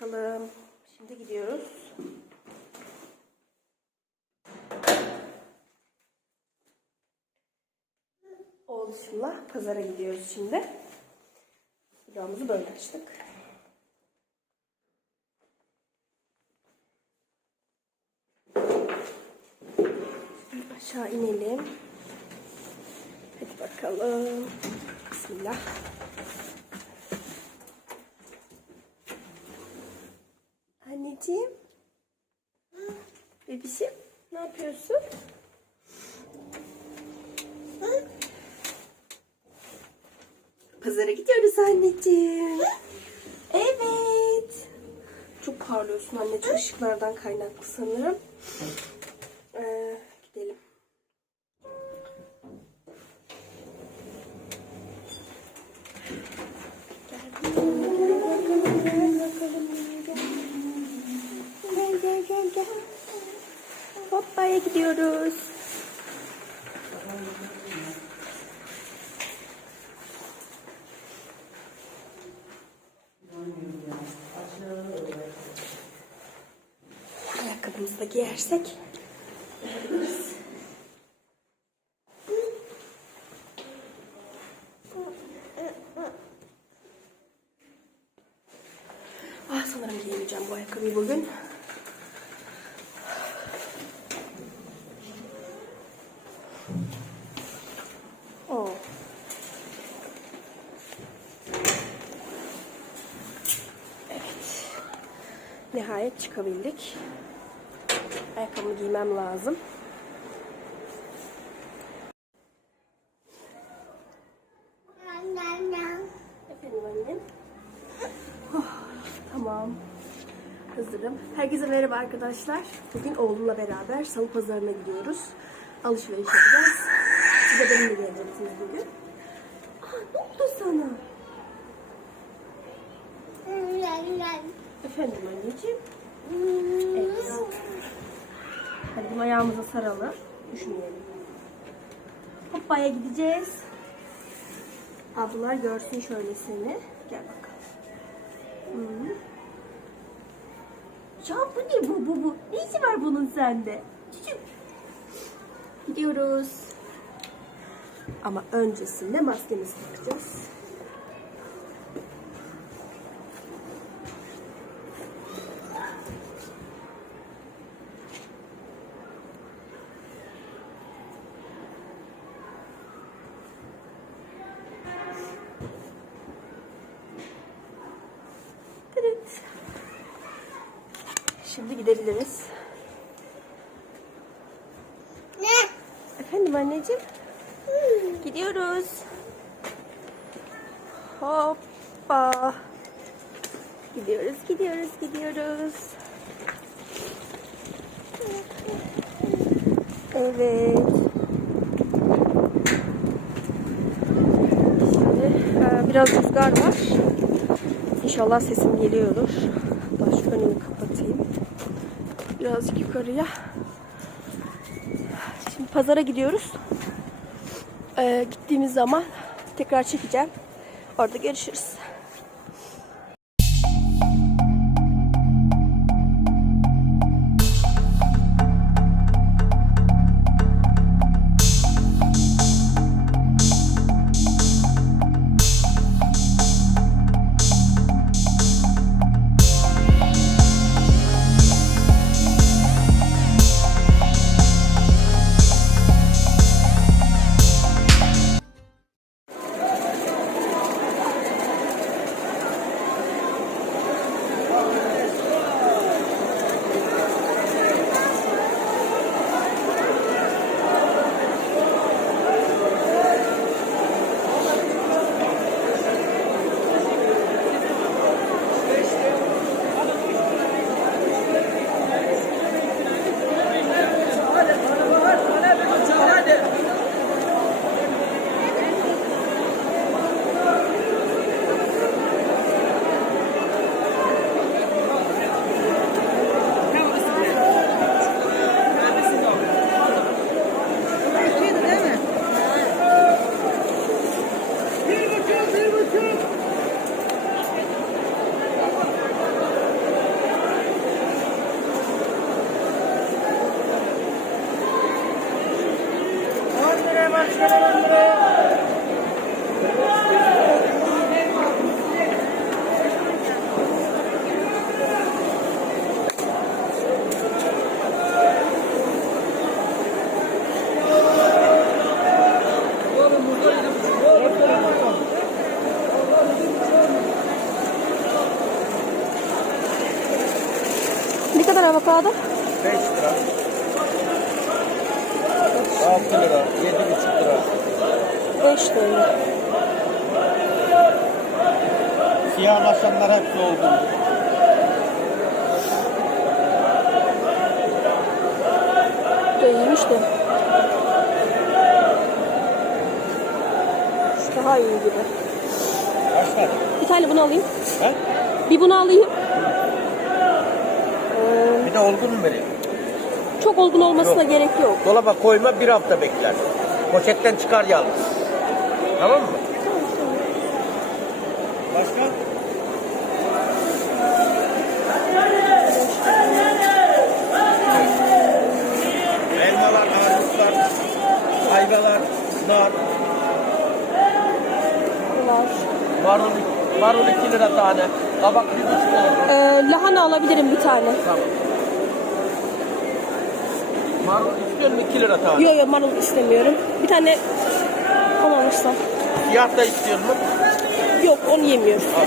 bakalım. Şimdi gidiyoruz. Oğluşumla pazara gidiyoruz şimdi. Videomuzu böyle açtık. Aşağı inelim. Hadi bakalım. Bismillah. Anneciğim. Bebişim ne yapıyorsun? Pazara gidiyoruz anneciğim. Evet. Çok parlıyorsun anneciğim ışıklardan kaynaklı sanırım. Ee, gidelim. Gel gel gel gel. Hoppaya gidiyoruz. Ayakkabımızı da giyersek. gidebiliriz. Ah sanırım giyemeyeceğim bu ayakkabıyı bugün. Oo. Evet. Nihayet çıkabildik. Giymem lazım. Efendim annem. Oh, tamam. Hazırım. Herkese merhaba arkadaşlar. Bugün oğlumla beraber salı pazarına gidiyoruz. Alışveriş yapacağız. Siz de benimle geleceksiniz bugün. Aa, ne oldu sana? Efendim anneciğim. Evet. Hadi bunu ayağımıza saralım. Düşmeyelim. Hoppaya gideceğiz. Ablalar görsün şöyle seni. Gel bakalım. Hı. Ya bu ne bu bu bu? Ne işi var bunun sende? Cücük. Gidiyoruz. Ama öncesinde maskemizi takacağız. Şimdi gidebiliriz. Ne? Efendim anneciğim? Gidiyoruz. Hoppa. Gidiyoruz, gidiyoruz, gidiyoruz. Evet. Şimdi e, biraz rüzgar var. İnşallah sesim geliyordur. Hatta şu önümü kapatayım. Birazcık yukarıya. Şimdi pazara gidiyoruz. Ee, gittiğimiz zaman tekrar çekeceğim. Orada görüşürüz. 6 lira, 7,5 lira. 5 TL. Siyahlaşanlar hepsi oldu. Bu da iyiymiş de. Şu daha iyi gibi. Kaç var? Bir tane bunu alayım. He? Bir bunu alayım. Bir de olgun mu vereyim? Çok olgun olmasına Yok. gerek yok. Dolaba koyma bir hafta bekler. Poşetten çıkar yalnız. Tamam mı? Başka? Elmalar, armutlar, ayvalar, nar, Var. marul, marul 2 lira tane. Kabak bir buçuk olur. Ee, lahana alabilirim bir tane. Tamam. Marul istiyor musun 2 lira tane? Yok yok marul istemiyorum. Bir tane olmamışsa. Siyah da istiyor mu? Yok onu yemiyoruz. Al.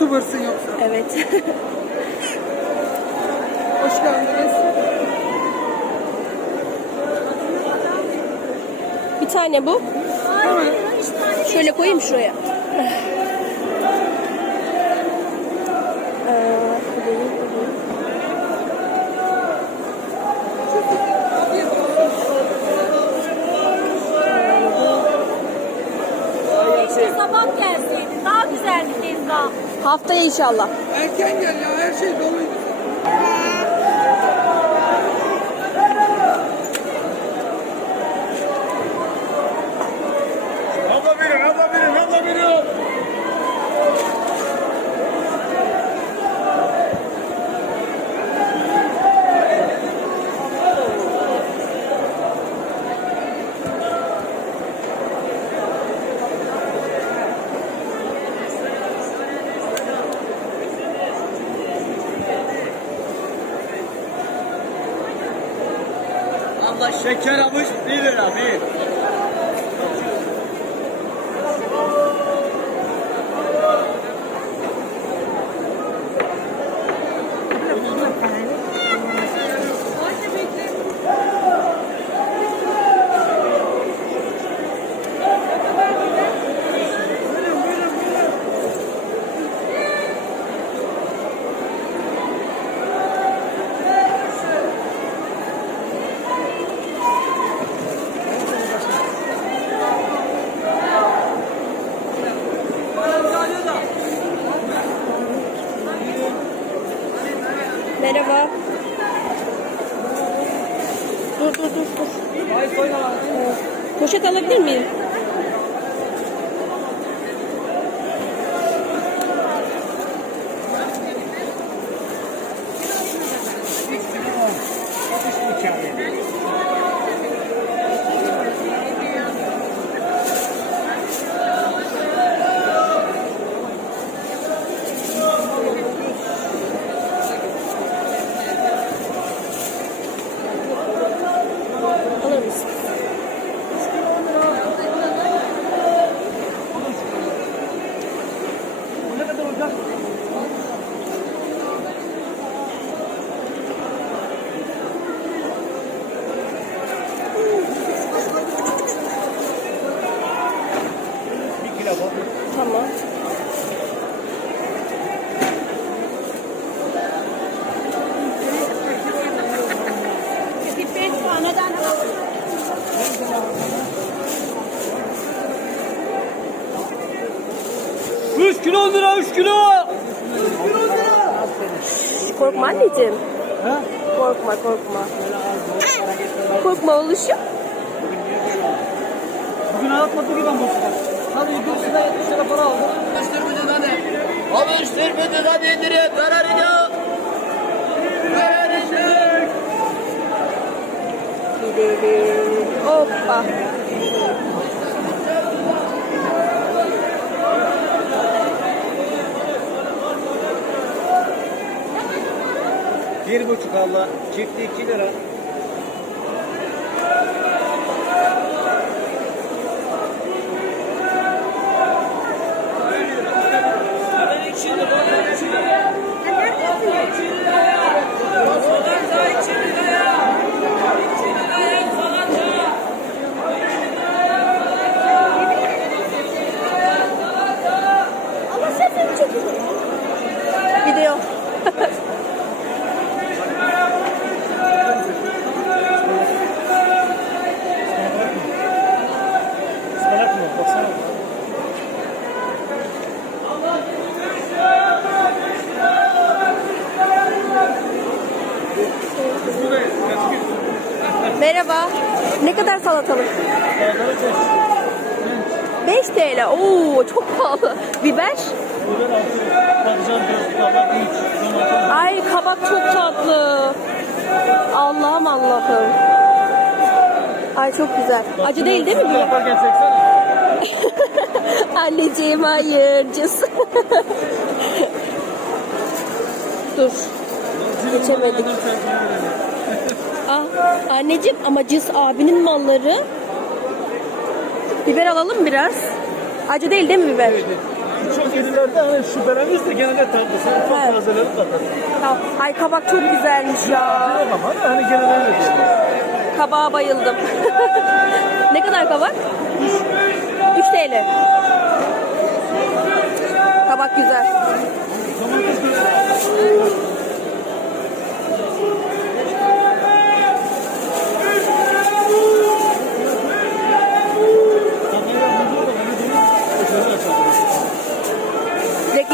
YouTuber'sın yoksa? Evet. Hoş geldiniz. bir tane bu. Şöyle koyayım şuraya. Ee, bu değil, bu değil. Sabah gelseydin daha güzeldi tezgah. Haftaya inşallah. Erken gel ya her şey doluydu. Şeker amış 1 lira 1. Merhaba. Dur dur dur dur. Poşet alabilir miyim? Alır mısın? Tamam. Bir beş taneden 3 kilo lira 3 kilo. Korkma anneciğim. Korkma korkma. Korkma oluşum. Bugün anlatmadı gibi ben boşuna. Hadi dur size 70 lira para aldım. Alıştırmacıdan ne? Alıştırmacıdan indirin. Kararını. Kararını. Gidelim. Hoppa. Bir buçuk abla. Çifti 2 lira. Merhaba. Ne kadar salatalık? 5 TL. Oo çok pahalı. Biber? Ay kabak çok tatlı. Allah'ım Allah'ım. Ay çok güzel. Acı değil değil mi. Anneciğim hayır. Dur. Geçemedik. Anneciğim ama cız abinin malları. Biber alalım biraz. Acı değil değil mi biber? Çok ürünlerde hani şüpheleniyorsa genelde tatlı. Sen çok Evet. tazeleri. Tamam. Ay kabak çok güzelmiş ya. Ama hani genelde öyle. Kabağa bayıldım. ne kadar kabak? 3 TL. Kabak güzel.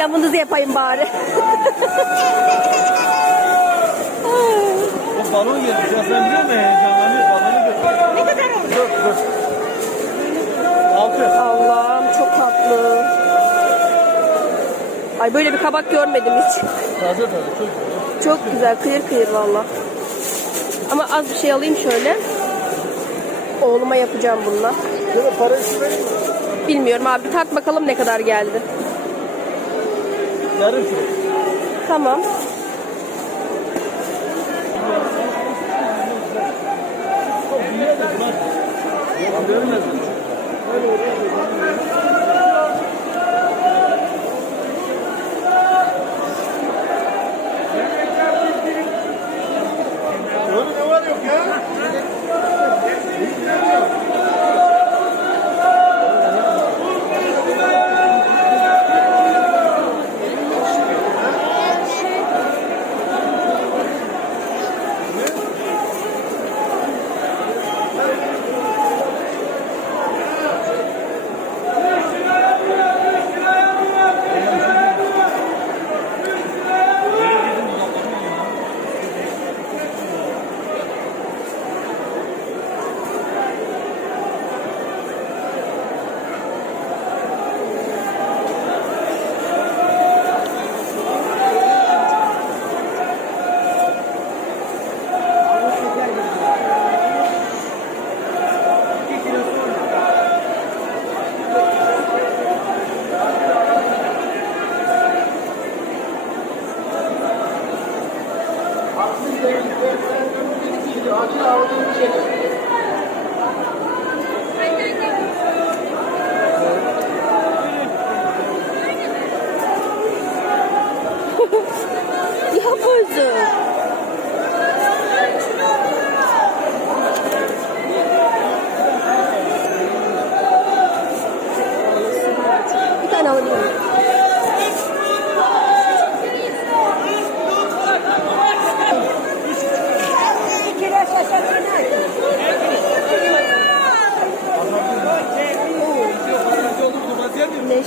Reklamınızı yapayım bari. O balon. Ya sen biliyor musun heyecanlanıyor? Balonu gör. Ne kadar oldu? Dur dur. Altı. Allah'ım çok tatlı. Ay böyle bir kabak görmedim hiç. Taze taze çok güzel. Çok güzel kıyır kıyır valla. Ama az bir şey alayım şöyle. Oğluma yapacağım bununla. Ya da para işi vereyim mi? Bilmiyorum abi bir tart bakalım ne kadar geldi. Yarım kilo. Ya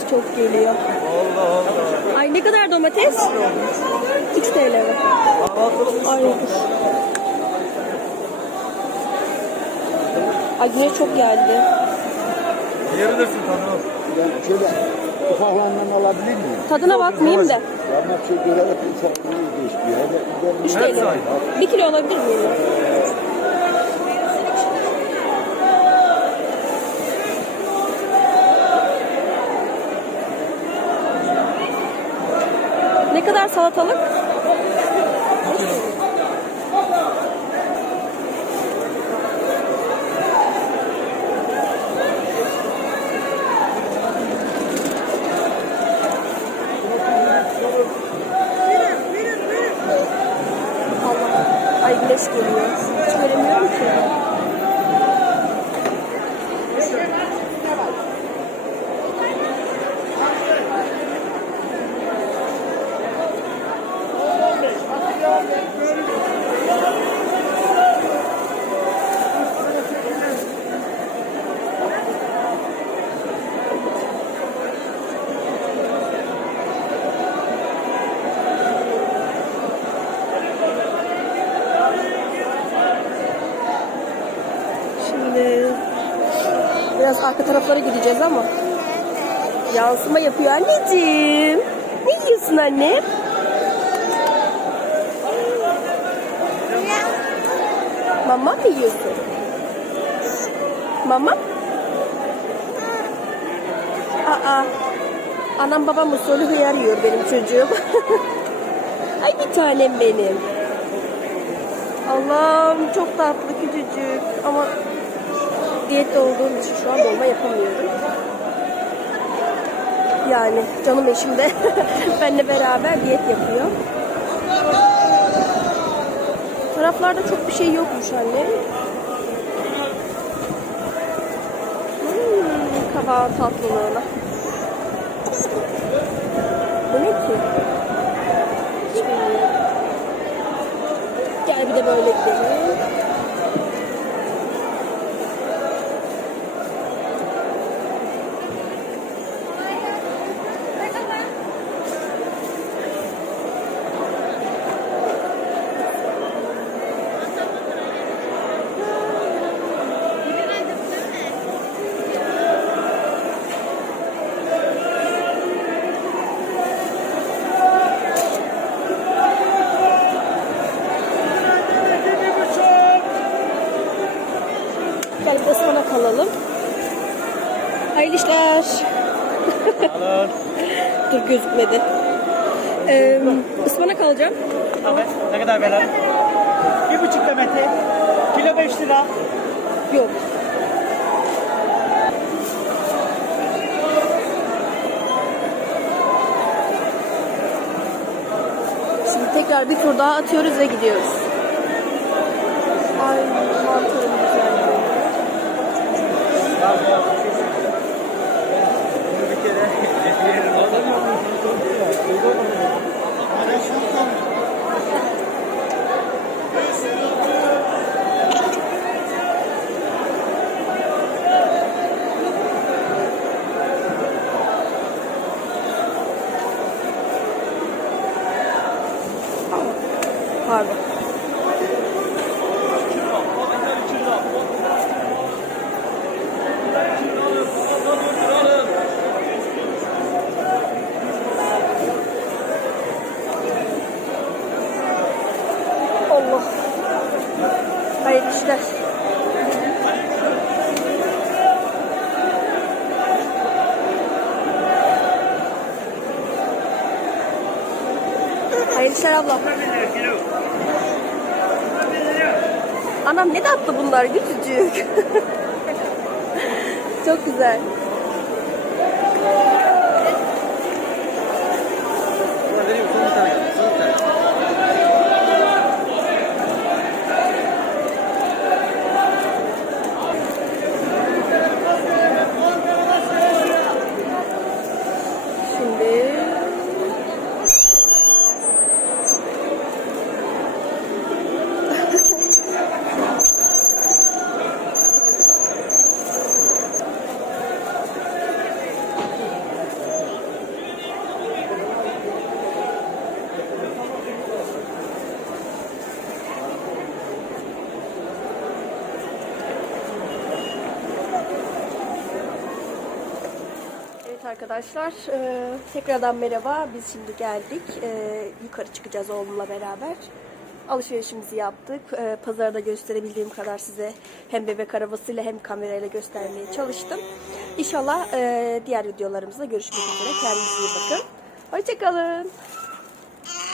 çok geliyor. Allah Allah. Ay ne kadar domates? 3 TL mi? Ay dur. Ay güneş çok geldi. Yeridesin tanrım. Yani şöyle ufaklarından alabilir miyim? Tadına bakmayayım da. Parmak şey görerek insanlığı değiştiriyor. Hadi 3 gidelim. TL. 1 kilo alabilir miyim? Ne kadar salatalık? Biraz arka taraflara gideceğiz ama yansıma yapıyor anneciğim. Ne yiyorsun anne? Mama mı yiyorsun? Mama? Aa, anam babam usulü hıyar yiyor benim çocuğum. Ay bir tanem benim. Allah'ım çok tatlı küçücük ama diyette olduğum için şu an dolma yapamıyorum. Yani canım eşim de benimle beraber diyet yapıyor. Taraflarda çok bir şey yokmuş anne. Hmm, kabağın tatlılığına. Bu ne ki? Hiç bilmiyorum. Gel bir de böyle gidelim. Alın. Dur gözükmedi. Ee, ıspanak alacağım. Evet. Ne kadar bela? Bir buçuk demeti. Kilo beş lira. Yok. Şimdi tekrar bir tur daha atıyoruz ve gidiyoruz. Ay mantarım güzel. Bravo. İşler. Hayırlı işler abla. Anam ne tatlı bunlar küçücük. Çok güzel. Şimdi Evet arkadaşlar, e, tekrardan merhaba. Biz şimdi geldik. E, yukarı çıkacağız oğlumla beraber. Alışverişimizi yaptık. E, pazarda gösterebildiğim kadar size hem bebek arabasıyla hem kamerayla göstermeye çalıştım. İnşallah e, diğer videolarımızda görüşmek üzere. Kendinize iyi bakın. Hoşçakalın.